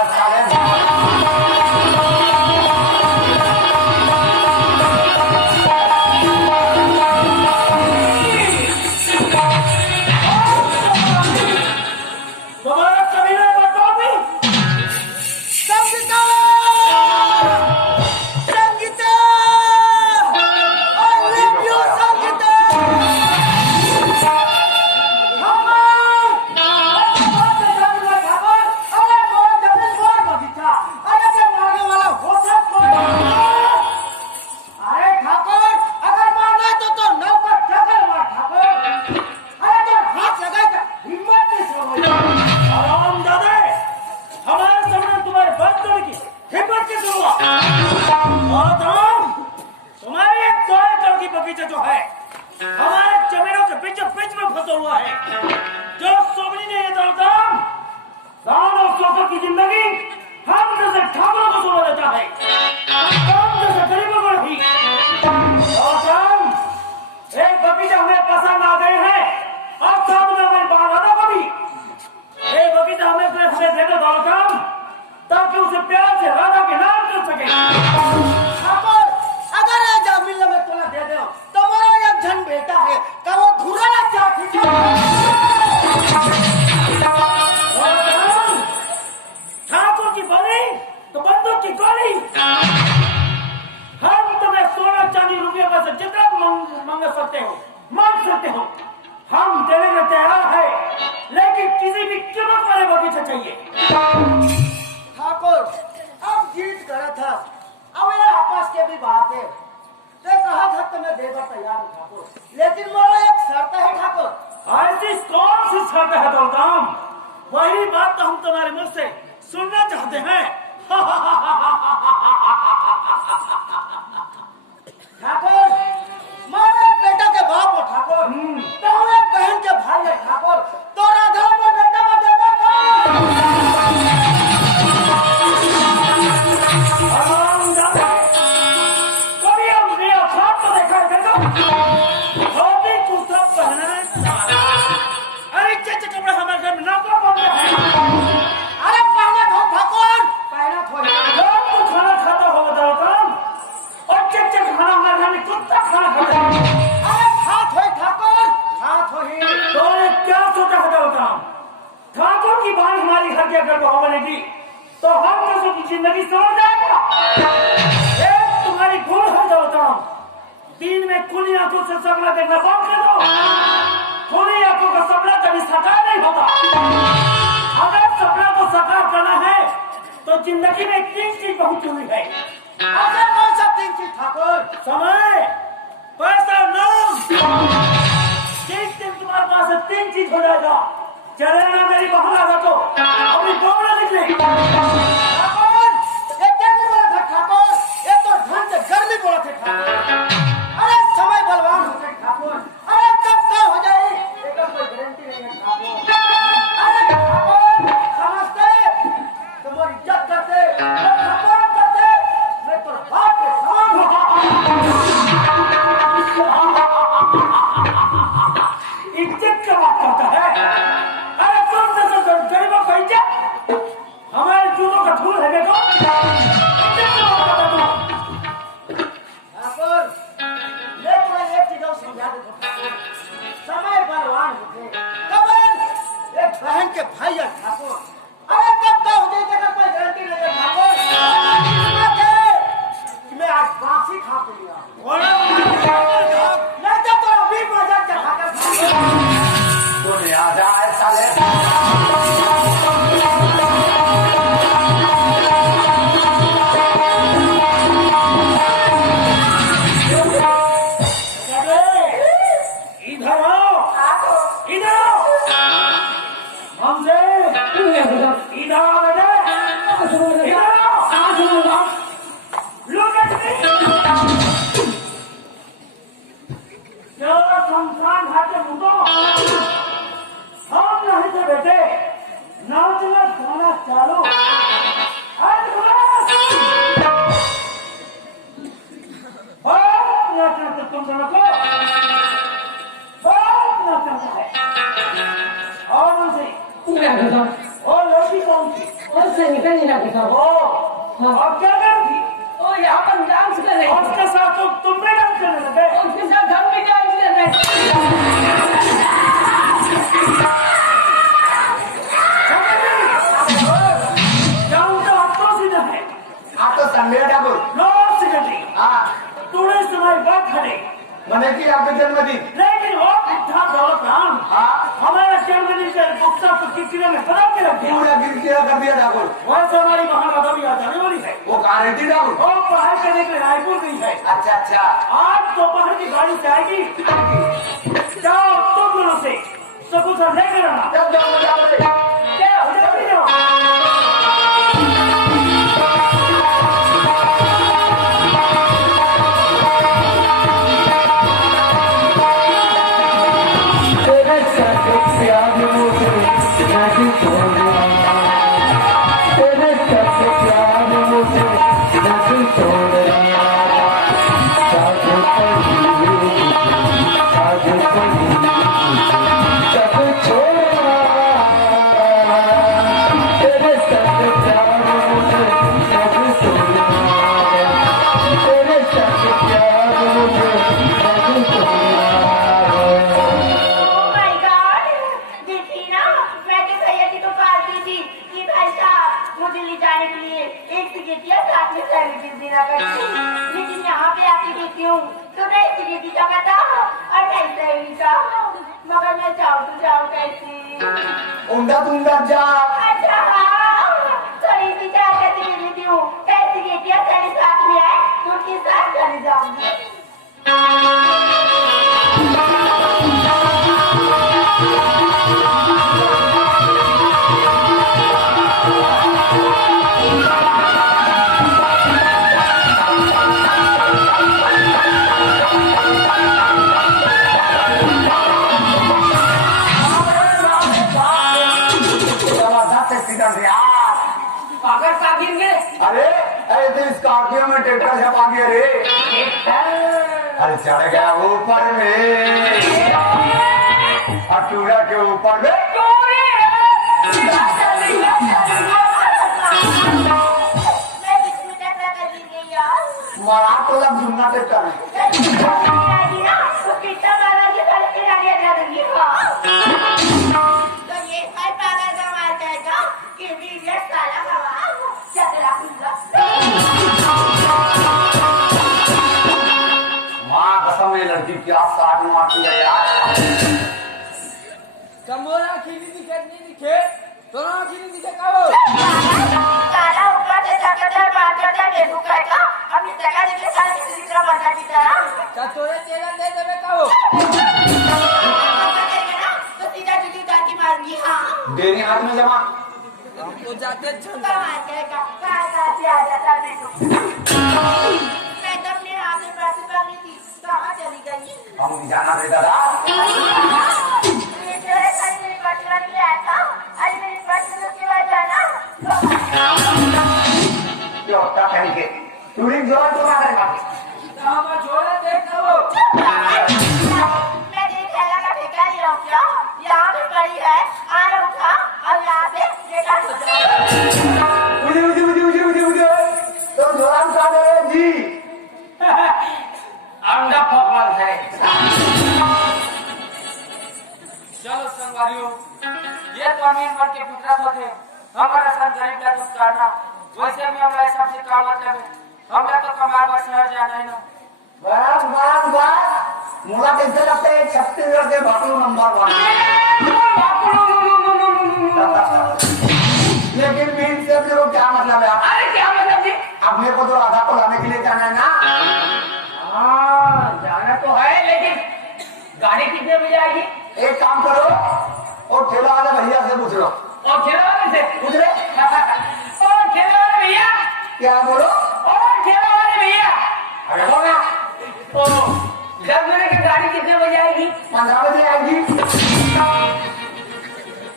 बात करने की हिम्मत कैसे हुआ? गौतम, तुम्हारी एक 2 एकड़ की बगीचा जो है हमारे जमीनों के बीच में फंसा हुआ है, जो सोमनी ने ये गौतम दान और शौकत की जिंदगी हम जैसे ठाकुरों को सुना देता है, हम जैसे गरीबों को नहीं। गौतम, एक बगीचा हमें पसंद आ गए हैं और साथ में हमारी बागानों को भी। ये बगीचा हमें दे दो गौतम, ताकि उसे प्यार से राधा के नाम कर सके। ठाकुर, अगर ये जमीन में तोला दे दो तो मेरा एक जन बेटा है का वो धुराना चाहती ठाकुर की बोली तो बंदूक की गोली। हम तुम्हें सोना चांदी रुपये में से जितना मांग सकते हो हम देने में तैयार है, लेकिन किसी भी कीमत वाले बगीचा चाहिए। ठाकुर, अब जीत गया था, अब ये आपस के भी बात है। तो कहा था तो मैं देगा तैयार हूँ ठाकुर, लेकिन मेरा एक शर्त है ठाकुर। ऐसी कौन सी शर्त है बलराम? वही बात तो हम तुम्हारे मुख से सुनना चाहते हैं। ठाकुर, मैं एक बेटा के बाप हूँ ठाकुर, तो हूँ एक बहन के भाई है ठाकुर, तो राधा में बेटा को देगा कभी हमने अफराद तो देखा है धोती कुर्ता पहनना। अरे चच कपड़े हमारे घर में नौकर बन गए हैं। अरे पहले धो ठाकुर, पहले धो। जब तू खाना खाता हो बताओ काम, और चच खाना हमारे घर में कुत्ता खाना खाता है। अरे खात हो ठाकुर, खात हो ही। तो क्या सोचा बताओ काम? ठाकुर की बात हमारी घर के अगर बहू बनेगी तो हम कैसों की जिंदगी समझ जाएगा। एक तुम्हारी भूल है गौतम, दिन में खुली आंखों से सपना देखना बंद कर दो। खुली आंखों का सपना कभी साकार नहीं होता। अगर सपना को साकार करना है तो जिंदगी में 3 चीज बहुत जरूरी है। अरे कौन सा 3 चीज ठाकुर? समय, पैसा, नाम। जिस दिन तुम्हारे पास से 3 चीज हो जाएगा, चले ना मेरी बहू राधा को अपनी डोबरा निकले। ठाकुर, ये क्या नहीं बोला था ठाकुर? ये तो धन से गर्मी बोला थे ठाकुर। अरे समय बलवान हो गए ठाकुर, अरे कब क्या हो जाए इसका कोई गारंटी नहीं है ठाकुर। अरे ठाकुर, समझते तुम्हारी इज्जत करते, भगवान करते, मैं तो बाप के समान इज्जत का बात करता है। अरे तुम जैसे गरीबों का इज्जत हमारे जूतों का धूल है। देखो इज्जत का बात करता तुम। ठाकुर, मैं तुम्हें एक चीज और समझा देता हूँ ठाकुर, समय बलवान होते, कबर एक बहन के भाई है ठाकुर। अरे कब क्या हो जाए जगह कोई गारंटी नहीं है ठाकुर। कि मैं आज फांसी खा के लिया नहीं तो तेरा भी मजाक चखा कर बोले आ जाए साले। इधर आओ, इधर आओ। हमसे इधर आओ बेटा, इधर आओ। लोग शमशान घाट के मुझको हम नहीं थे बेटे, नाचना गाना चालू। नाचना तो तुम दोनों को बहुत नाचना है। और मुझे और लड़की कौन थी? और क्या करूँगी? यहाँ पर डांस कर रहे और उसके साथ तो तुम भी डांस करने लगे। उसके साथ हम भी डांस कर रहे जाऊँ तो अब तो सीधा है। आप तो संदेह ठाकुर। नो सिकंदरी, हाँ, तूने सुनाई बात खड़े, मैंने की आपका जन्मदिन। लेकिन वो था दौलत राम हाँ, हमारा जन्मदिन का उत्सव तो किसी ने बना के रखे। पूरा गिरगिरा कर दिया ठाकुर। वैसे हमारी महाराजा भी आ जाने वाली है। वो कहाँ रहती ठाकुर? वो पढ़ाई करने के लिए रायपुर गई है। अच्छा अच्छा। आज दोपहर की गाड़ी से आएगी। जाओ तुम दोनों से सकुशल लेकर आना। जब जाओ जाओ रे। क्या हो जाएगी? भी जाने के लिए एक सिगरेटिया साथ में सर्विस देना करती, लेकिन यहाँ पे आके देखती हूँ तो नहीं सिगरेटी का पता और नहीं सहेली का, मगर मैं जाऊँ तो जाऊँ कैसे? उंडा तुंडा जा। अच्छा हाँ, थोड़ी सी चाय करके दे देती हूँ, कैसे सिगरेटिया सारे साथ में आए तो उनके साथ चले जाऊँगी। पागल का गिर गए अरे अरे तो स्कॉर्पियो में ट्रैक्टर छपा गया रे। अरे चढ़ गया ऊपर में और टूड़ा के ऊपर में मरा तो लग जुमना ट्रैक्टर में। माँ कसम ये लड़की क्या साठ मारती है यार। कमोरा खिली दिखे नहीं दिखे तो ना खिली दिखे कब क्या तोरे तेरा दे देवे कब डेरी हाथ में जमा। वो जाते छन हम जाना थे दादा। क्यों क्या कहेंगे टूरिंग जोर तो ना करेगा। हम छोड़ा देख कब यहाँ पे पड़ी है आना उठा और यहाँ पे लेटा हो जाए। तो जोरान का दे जी। अंडा पकवान है। चलो संगवारियों, ये तो अमीर मन के फितरत होते, हमारा सन गरीब का दुख करना, वैसे भी हम हिसाब से काम करते, हमने तो कमार पर शहर जाना है ना। बस मुला कैसे लगता है छत्तीसगढ़ के भाकलू नंबर 1। लेकिन मीन से अपने को क्या मतलब है? अरे क्या मतलब जी? अपने को तो राधा को लाने के लिए जाना है ना। हाँ, जाना तो है, लेकिन गाड़ी कितने बजे आएगी? एक काम करो और ठेला वाले भैया से पूछ लो। और ठेला वाले से पूछ ले। और ठेला वाले भैया, क्या बोलो? और ठेला वाले भैया, अरे होगा तो 10 बजे की गाड़ी कितने बजे आएगी? 15 बजे आएगी।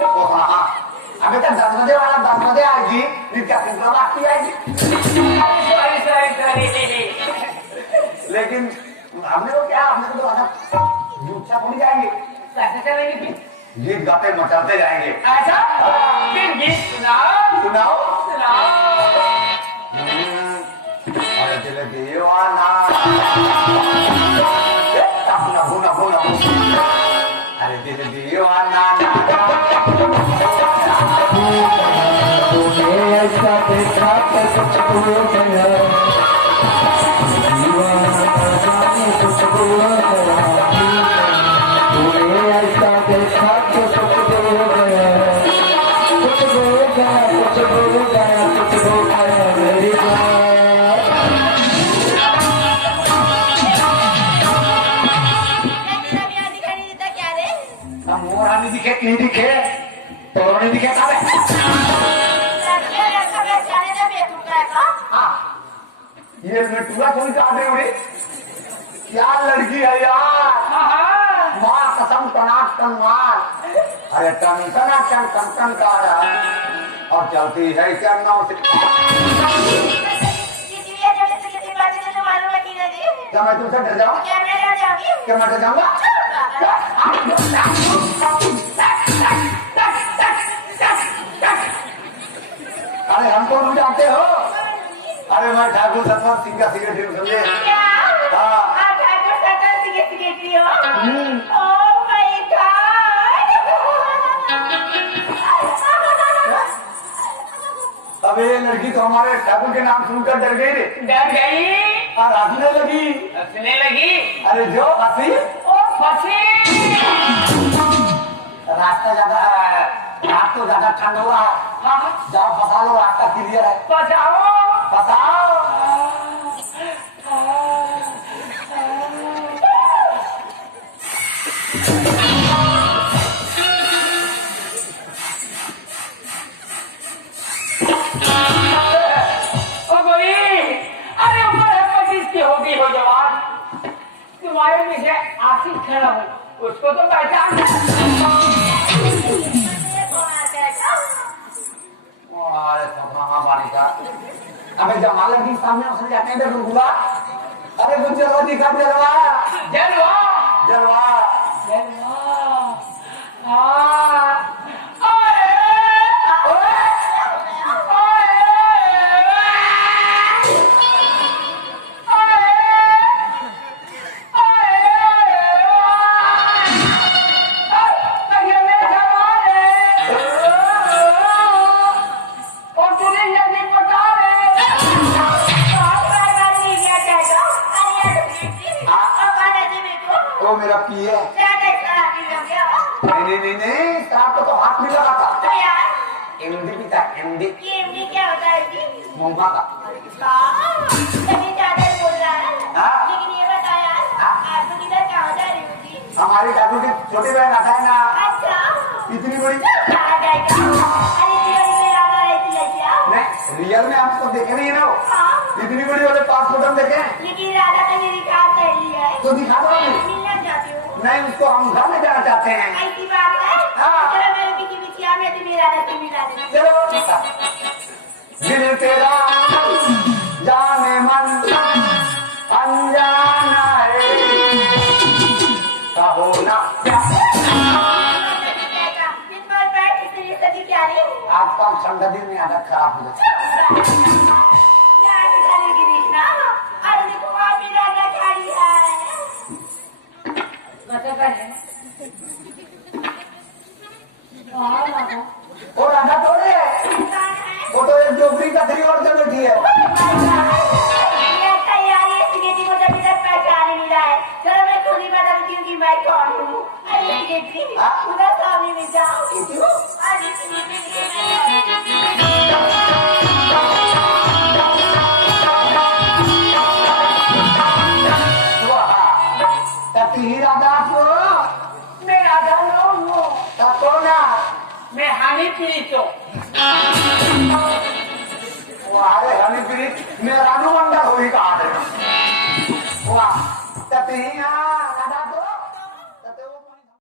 हाँ अभी तक 10 बजे वाला 10 बजे आएगी, फिर क्या कितना बाकी आएगी? सॉरी। लेकिन हमने को क्या, हमने को तो राधा झूठा थोड़ी जाएंगे। कैसे चलेंगे फिर? गीत गाते मचाते जाएंगे। ऐसा? फिर गीत सुनाओ। अरे दिल दीवाना नभू अरे दिल दीवाना तूने ऐसा देखा तो कुछ हो गया, दीवाना जाने कुछ हो गया। तूने ऐसा देखा तो कुछ हो गया, कुछ हो गया मेरी जान। मोरा नहीं दिखे नहीं दिखे तो नहीं दिखे कब है? ये मिठुआ कौन काट रही हुई? क्या लड़की है यार। माँ कसम टनाट टनवार। अरे टन टना टन टन टन का रहा और चलती है क्या नाव से। क्या मैं तुमसे डर जाऊँ? क्या मैं डर जाऊँगा? अरे हमको नहीं जानते हो? अरे मैं ठाकुर सतपाल सिंह का सिगरेट समझे। अब अबे ये लड़की तो हमारे ठाकुर के नाम सुनकर डर गई रे। डर गई और हंसने लगी। हंसने लगी। अरे जो हंसी ओ फंसी। रास्ता ज्यादा रात तो ज्यादा ठंड हुआ है। हाँ जाओ फंसा लो, रास्ता क्लियर है। बचाओ। फंसाओ। ओ गोरी, अरे उम्र है 25 की होगी हो जवान। तुम्हारे पीछे आशिक खड़ा हूँ, उसको तो पहचान। अरे सपना पानी का। अबे जब मालक के सामने उसे जाते हैं तो बुला। अरे वो जलवा दिखा, जलवा जलवा जलवा। जलवा। हाँ ओए ओए वो मेरा पिए। नहीं नहीं नहीं, साहब तो हाथ नहीं लगा था। एमडी पीता, एमडी मुंबा का। हमारी ठाकुर की छोटी बहन आता है ना, इतनी बड़ी। नहीं रियल में आपको देखे नहीं है ना, वो इतनी बड़ी वाले पासपोर्ट हम देखे तो दिखा दो अभी। नहीं उसको हम घर में जाना चाहते हैं। ऐसी बात है। हाँ। चलो मेरे पीछे पीछे आ, मैं तुम्हें राधा से मिला देना। चलो दिल तेरा जाने मन अनजाना है, कहो ना आजकल ठंडा दिन में आदत खराब हो जाती है। और राधा थोड़े है, वो तो एक डोगरी का थी और जगह बैठी है। राधा को मैं राधा हूँ। ना मैं हानि पीड़ित हूँ। अरे हनी पीड़ित मैं रानू मंडल हो ही कहा वाह ततिया